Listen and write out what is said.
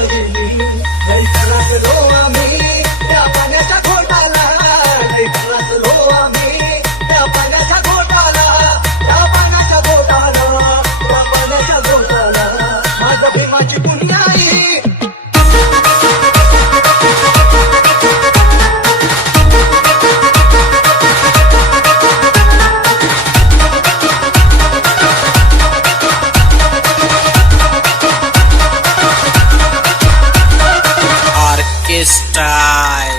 गेली. लई त्रासलो आम्ही त्या पाण्याच्या घोटाला, लई त्रासलो आम्ही त्या पाण्याच्या घोटाला, त्या पाण्याच्या घोटाला, त्या पाण्याच्या घोटाला. माझ्या प्रेमाची पुण्याई Orchestra.